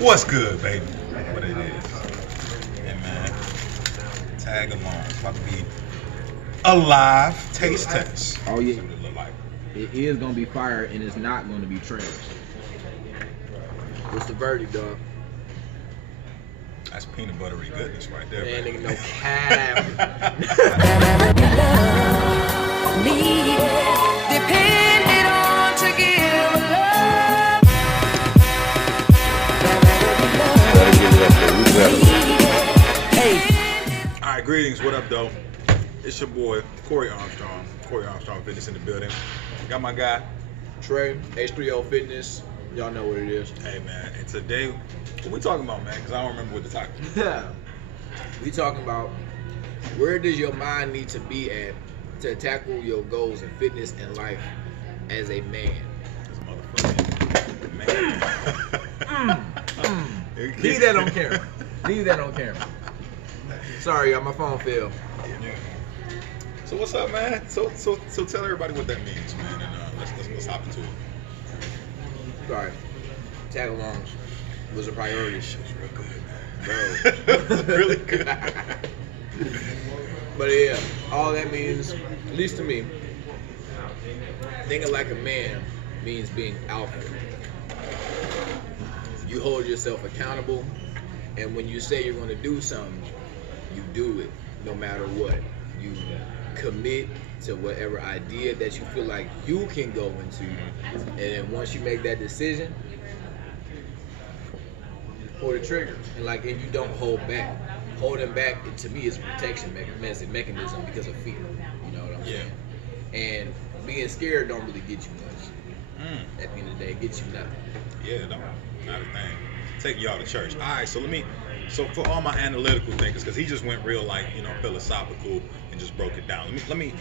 What's good, baby? What it is. Hey, man. Tag along. It's about to be a live taste test. Oh, yeah. That's what it look like. It is going to be fire, and it's not going to be trash. What's the verdict, dog? That's peanut buttery goodness right there, Man, baby. nigga, no cap. Depended on to give love. All right, greetings. What up, though? It's your boy, Cory Armstrong. Cory Armstrong Fitness in the building. Got my guy. Trey, H30 Fitness. Y'all know what it is. Hey, man. And today, what we talking about, man? Because I don't remember what the topic is. We talking about where does your mind need to be at to tackle your goals in fitness and life as a man. This motherfucker. Man. Leave that on camera. Leave that on camera. Sorry, y'all, my phone fell. Yeah. So what's up, man? So tell everybody what that means, man, and let's hop into it. Sorry. Tag-alongs was a priority. Shit was real good, man. Bro. It was really good. But yeah, all that means, at least to me, thinking like a man means being alpha. You hold yourself accountable, and when you say you're going to do something, you do it no matter what. You commit to whatever idea that you feel like you can go into, and then once you make that decision, pull the trigger, and you don't hold back. Holding back, to me, is a protection mechanism because of fear. You know what I'm saying? And being scared don't really get you much. At the end of the day, it gets you nothing. Yeah, no, not a thing. Take y'all to church. All right, so for all my analytical thinkers, because he just went real philosophical and just broke it down. Let me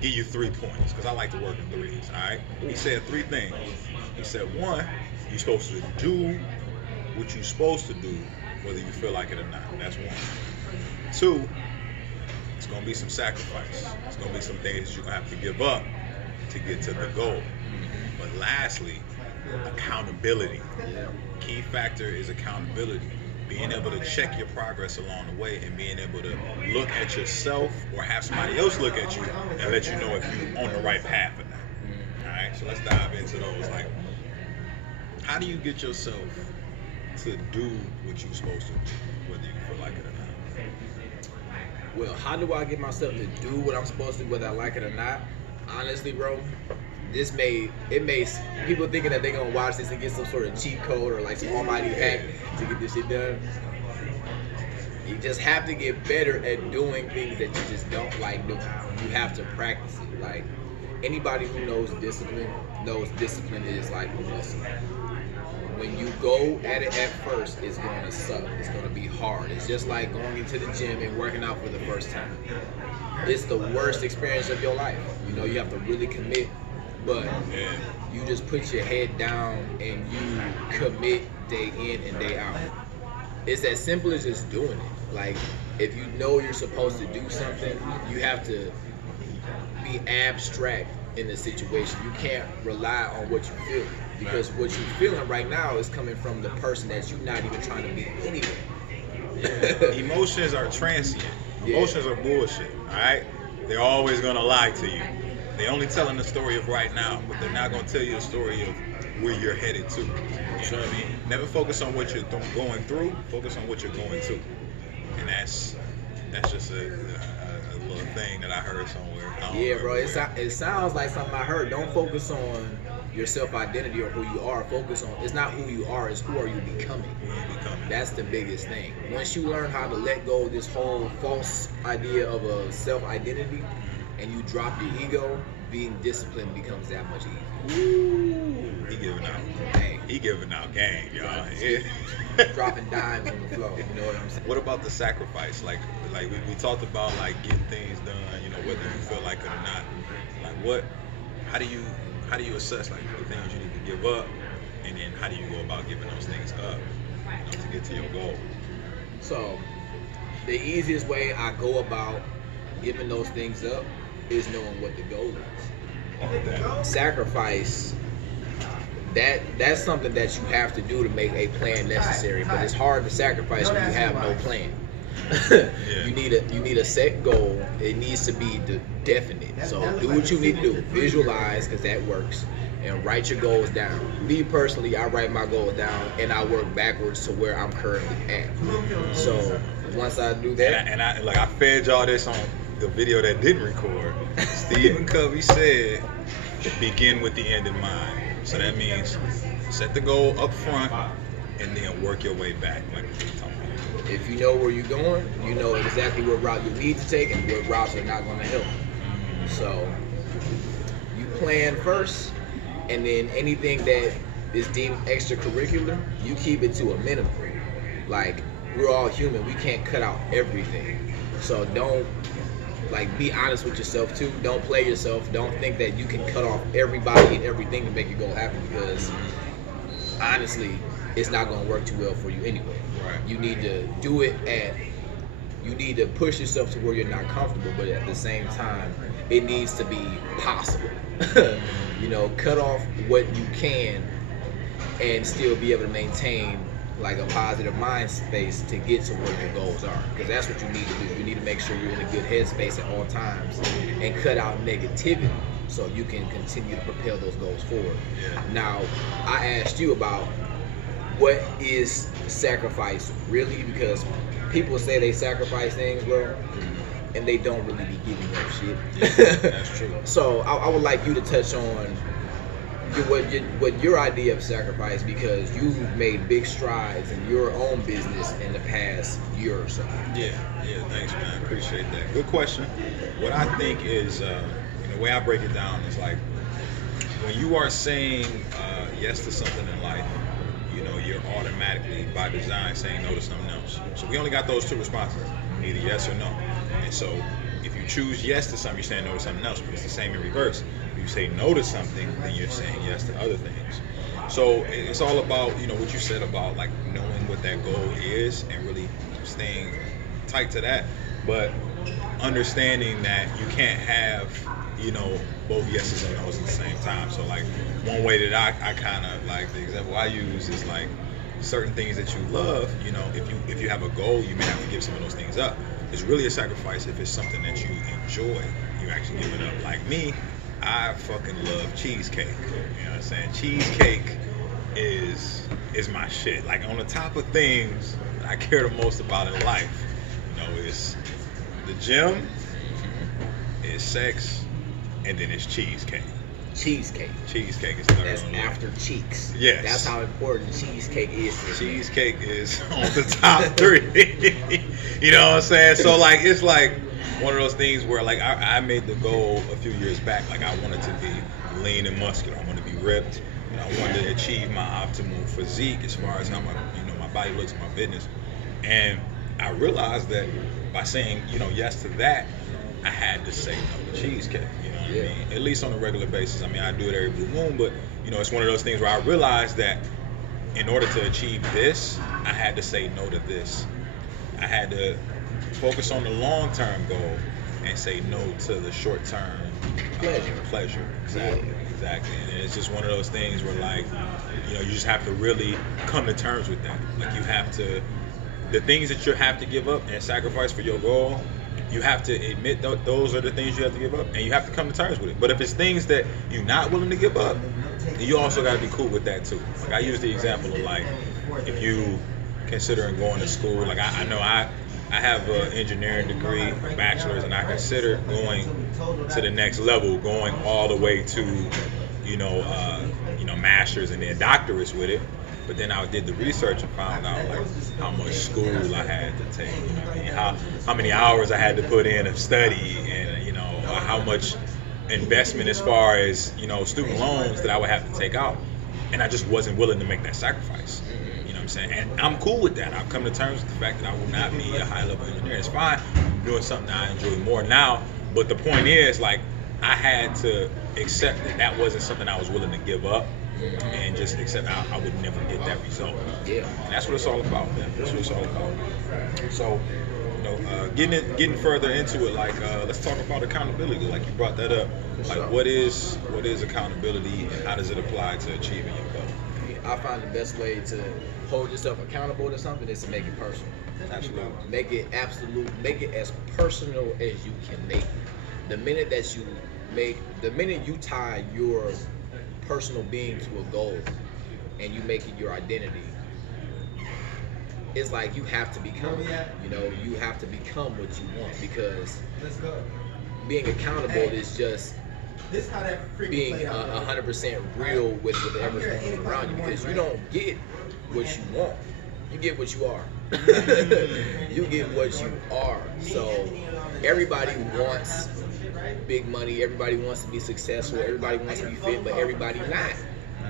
give you 3 points, because I like to work in threes. All right. He said 3 things. He said 1, you're supposed to do what you're supposed to do, whether you feel like it or not. That's 1. 2, it's gonna be some sacrifice. It's gonna be some things you're gonna have to give up to get to the goal. But lastly, accountability. Yeah. Key factor is accountability. Being able to check your progress along the way and being able to look at yourself or have somebody else look at you and let you know if you're on the right path or not. All right, so let's dive into those. Like, how do you get yourself to do what you're supposed to do, whether you feel like it or not? Well, how do I get myself to do what I'm supposed to do, whether I like it or not? Honestly, bro, people thinking that they're gonna watch this and get some sort of cheat code or like some almighty hack to get this shit done. You just have to get better at doing things that you just don't like doing. You have to practice it. Like, anybody who knows discipline is like a muscle. When you go at it at first, it's going to suck. It's going to be hard. It's just like going into the gym and working out for the first time. It's the worst experience of your life. You know, you have to really commit, but you just put your head down and you commit day in and day out. It's as simple as just doing it. Like, if you know you're supposed to do something, you have to be abstract in the situation. You can't rely on what you feel, because what you're feeling right now is coming from the person that you're not even trying to be anyway. Emotions are transient. Emotions are bullshit, all right? They're always going to lie to you. They're only telling the story of right now, but they're not going to tell you the story of where you're headed to. You know what I mean? Never focus on what you're going through. Focus on what you're going to. And that's just a little thing that I heard somewhere. Yeah, bro. It sounds like something I heard. Don't focus on your self-identity or who you are. Focus on, it's not who you are, it's who are you becoming. That's the biggest thing. Once you learn how to let go of this whole false idea of a self-identity and you drop your ego, being disciplined becomes that much easier. Ooh, he giving out game, y'all. Dropping dimes on the floor, you know what I'm saying? What about the sacrifice? Like we talked about, like, getting things done, you know, whether you feel like it or not. Like, how do you assess, like, the things you need to give up, and then how do you go about giving those things up, you know, to get to your goal? So, the easiest way I go about giving those things up is knowing what the goal is. Sacrifice that's something that you have to do to make a plan necessary. But it's hard to sacrifice when you have no plan. You need a set goal. It needs to be definite. So do what you need to do. Visualize, because that works, and write your goals down. Me personally, I write my goals down and I work backwards to where I'm currently at. So once I do that, and I fed y'all this on the video that didn't record. Stephen Covey said, begin with the end in mind. So that means set the goal up front and then work your way back, like we were talking about. if you know where you're going, you know exactly what route you need to take and what routes are not going to help. So you plan first, and then anything that is deemed extracurricular, you keep it to a minimum. Like, we're all human, we can't cut out everything. So don't, like, be honest with yourself too. Don't play yourself. Don't think that you can cut off everybody and everything to make your goal happen, because honestly, it's not going to work too well for you anyway. Right. You need to do it you need to push yourself to where you're not comfortable, but at the same time, it needs to be possible. You know, cut off what you can and still be able to maintain like a positive mind space to get to where your goals are, because that's what you need to do. You need to make sure you're in a good headspace at all times and cut out negativity so you can continue to propel those goals forward. Yeah. Now, I asked you about what is sacrifice really, because people say they sacrifice things, bro, and they don't really be giving up shit. Yeah, that's true. So I would like you to touch on what your idea of sacrifice, because you've made big strides in your own business in the past year or so. Yeah, thanks, man. Appreciate that. Good question. What I think is, the way I break it down is like, when you are saying yes to something in life, you know, you're automatically, by design, saying no to something else. So we only got those two responses, either yes or no. And so if you choose yes to something, you're saying no to something else, but it's the same in reverse. If you say no to something, then you're saying yes to other things. So it's all about, you know, what you said about like knowing what that goal is and really staying tight to that, but understanding that you can't have, you know, both yeses and nos at the same time. So like one way that I kind of like, the example I use is like certain things that you love, you know, if you have a goal, you may have to give some of those things up. It's really a sacrifice if it's something that you enjoy, you actually give it up. Like me, I fucking love cheesecake. You know what I'm saying? Cheesecake is my shit. Like, on the top of things that I care the most about in life, you know, is the gym, is sex, and then it's cheesecake. Cheesecake Cheesecake is third. That's on the after cheeks. Yes. That's how important cheesecake is to me. Cheesecake is on the top three. You know what I'm saying? So like, it's like one of those things where like I made the goal a few years back. Like, I wanted to be lean and muscular. I wanted to be ripped. You know, I wanted to achieve my optimal physique as far as how my body looks and my fitness. And I realized that by saying, you know, yes to that, I had to say no to cheesecake. You know what I mean? At least on a regular basis. I mean, I do it every blue moon, but you know, it's one of those things where I realized that in order to achieve this, I had to say no to this. I had to focus on the long-term goal and say no to the short-term pleasure. Exactly. And it's just one of those things where, like, you know, you just have to really come to terms with that. Like, you have to, the things that you have to give up and sacrifice for your goal, you have to admit those are the things you have to give up, and you have to come to terms with it. But if it's things that you're not willing to give up, then you also got to be cool with that too. Like, I use the example of, like, if you considering going to school, like I know I have an engineering degree, a bachelor's, and I consider going to the next level, going all the way to, master's and then doctorates with it. But then I did the research and found out like how much school I had to take, you know what I mean? How many hours I had to put in of study, and you know how much investment as far as, you know, student loans that I would have to take out, and I just wasn't willing to make that sacrifice. You know what I'm saying? And I'm cool with that. I've come to terms with the fact that I will not be a high-level engineer. It's fine. I'm doing something I enjoy more now. But the point is, like, I had to accept that wasn't something I was willing to give up, and just accept I would never get that result. Yeah. And that's what it's all about, man. That's what it's all about. So, you know, getting further into it, like, let's talk about accountability. Like, you brought that up. Like, what is accountability, and how does it apply to achieving your goal? I find the best way to hold yourself accountable to something is to make it personal. Absolutely. Make it as personal as you can make it. The minute you tie your personal being to a goal and you make it your identity, it's like you have to become it. You have to become what you want, because being accountable is just being 100% real with whatever's going on around you, because you don't get what you want, you get what you are. You get what you are. So everybody wants big money, everybody wants to be successful, everybody wants to be fit, but everybody not,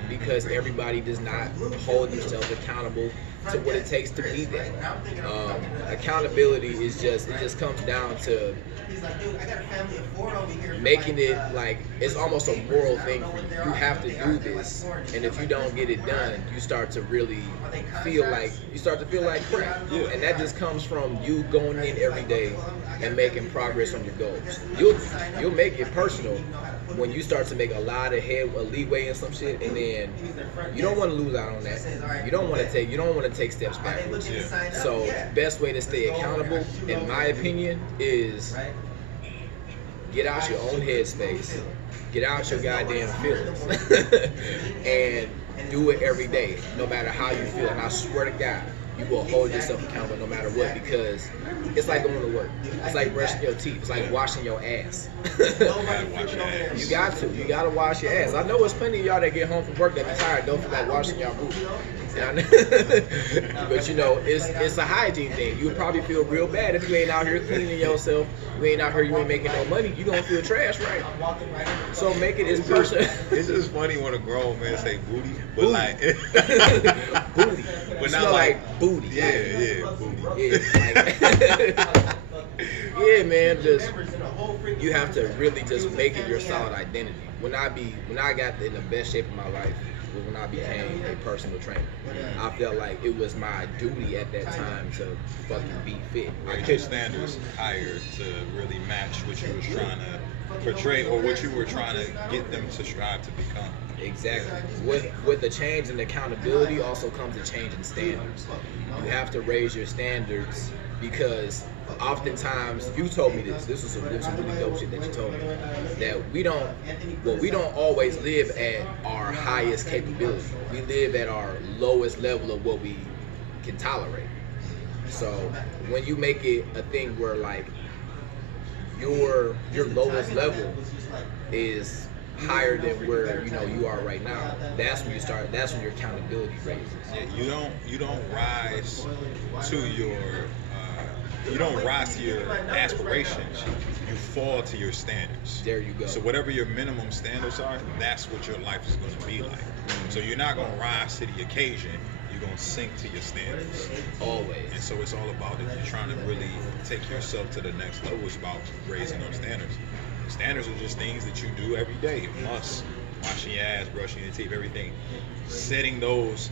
because everybody does not hold themselves accountable to what it takes to be that. Accountability is it just comes down to making it like it's almost a moral thing for you. You have to do this, and if you don't get it done, you start to really feel like crap. Yeah. And that just comes from you going in every day and making progress on your goals. You'll make it personal when you start to make a lot of leeway in some shit, and then you don't want to lose out on that. You don't want to take steps backwards. Yeah. So best way to stay accountable, in my opinion, is get out your own headspace, get out your goddamn feelings, and do it every day, no matter how you feel. And I swear to God, you will hold yourself accountable no matter what, because it's like going to work. It's like brushing your teeth. It's like washing your ass. You got to. You got to wash your ass. I know there's plenty of y'all that get home from work that be tired, don't feel like washing y'all booty. But it's a hygiene thing. You would probably feel real bad if you ain't out here cleaning yourself. You ain't out here, you ain't making no money. You gonna feel trash, right? So make it as personal. It's just funny when a grown man say booty, but like booty. But Smell not like booty. Yeah, booty. Yeah, man. You have to really just make it your solid identity. When I got in the best shape of my life was when I became a personal trainer. I felt like it was my duty at that time to fucking be fit. Raise your standards higher to really match what you was trying to portray or what you were trying to get them to strive to become. Exactly. With the change in accountability also comes a change in standards. You have to raise your standards, because oftentimes, you told me this was some really dope shit that you told me, that we don't always live at our highest capability. We live at our lowest level of what we can tolerate. So when you make it a thing where like your lowest level is higher than where you are right now, that's when your accountability raises. Yeah, you don't rise to your aspirations, you fall to your standards. There you go. So whatever your minimum standards are, that's what your life is going to be like. So you're not going to rise to the occasion, you're going to sink to your standards. Always. And so it's all about, if you're trying to really take yourself to the next level, it's about raising those standards. Standards are just things that you do every day. Must, washing your ass, brushing your teeth, everything. Setting those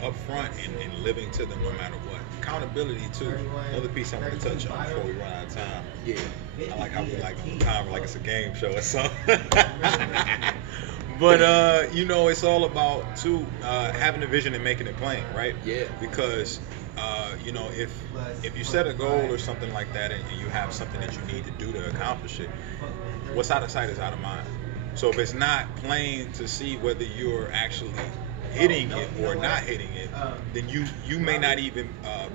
up front and living to them no matter what. Accountability too. Another piece I want to touch on before we run out of time. Yeah. I like how we like time like it's a game show or something. But it's all about too having a vision and making it plain, right? Yeah. Because if you set a goal or something like that and you have something that you need to do to accomplish it, what's out of sight is out of mind. So if it's not plain to see whether you're actually hitting it or not hitting it, then you may not even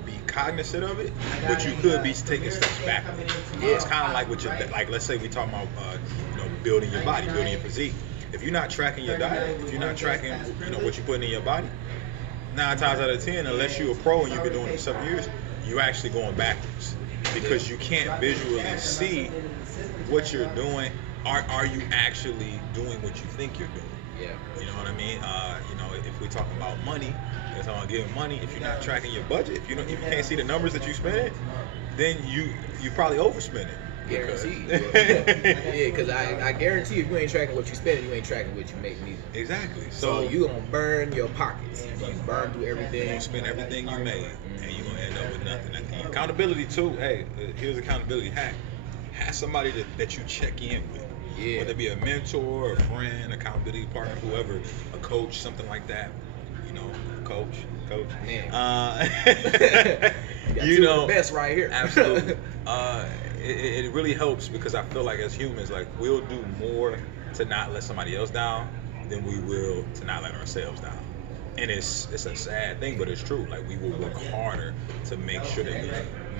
be cognizant of it, but you could be taking steps backward. It's kind of like let's say we talking about building your body, building your physique. If you're not tracking your diet, if you're not tracking what you're putting in your body, 9 times out of 10, unless you're a pro and you've been doing it for 7 years, you're actually going backwards, because you can't visually see what you're doing. Are you actually doing what you think you're doing? Yeah. You know what I mean? If we're talking about money, if I'm giving money, if you're not tracking your budget, if you can't see the numbers that you spend, then you probably overspend it. Guaranteed. Yeah, because I guarantee if you ain't tracking what you spend, you ain't tracking what you make neither. Exactly. So you gonna burn your pockets. You burn through everything. You spend everything you made, and you're gonna end up with nothing at the end. Accountability too. Hey, here's accountability hack. Have somebody that you check in with. Yeah. Whether it be a mentor, a friend, accountability partner, whoever, a coach, something like that. you know, coach. Man. You know, the best right here. absolutely. It really helps because I feel like as humans, like we'll do more to not let somebody else down than we will to not let ourselves down. And it's a sad thing, but it's true. Like we will work harder to make sure that we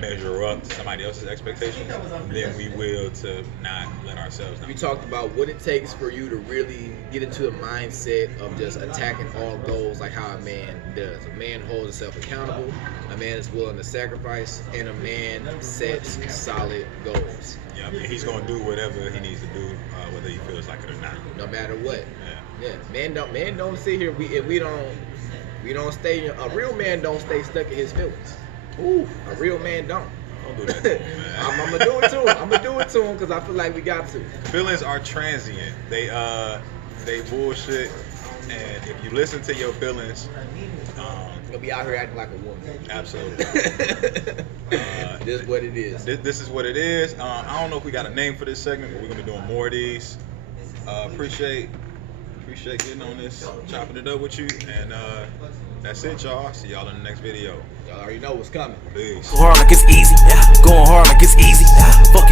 measure up to somebody else's expectations than we will to not let ourselves down. We talked about what it takes for you to really get into a mindset of just attacking all goals like how a man does. A man holds himself accountable, a man is willing to sacrifice, and a man sets solid goals. Yeah, I mean, he's gonna do whatever he needs to do, whether he feels like it or not. No matter what. Yeah. Yeah. Men don't sit here. We don't stay. A real man don't stay stuck in his feelings. Ooh, a real man don't. Don't do that to him, man. I'm gonna do it to him. I'm gonna do it to him because I feel like we got to. Feelings are transient. They bullshit. And if you listen to your feelings, You'll be out here acting like a woman. absolutely. This is what it is. This is what it is. I don't know if we got a name for this segment, but we're gonna be doing more of these. Appreciate getting on this, chopping it up with you, and that's it, y'all. See y'all in the next video. Y'all already know what's coming. Peace. Go hard like it's easy, yeah. Going hard like it's easy. Yeah. Fuck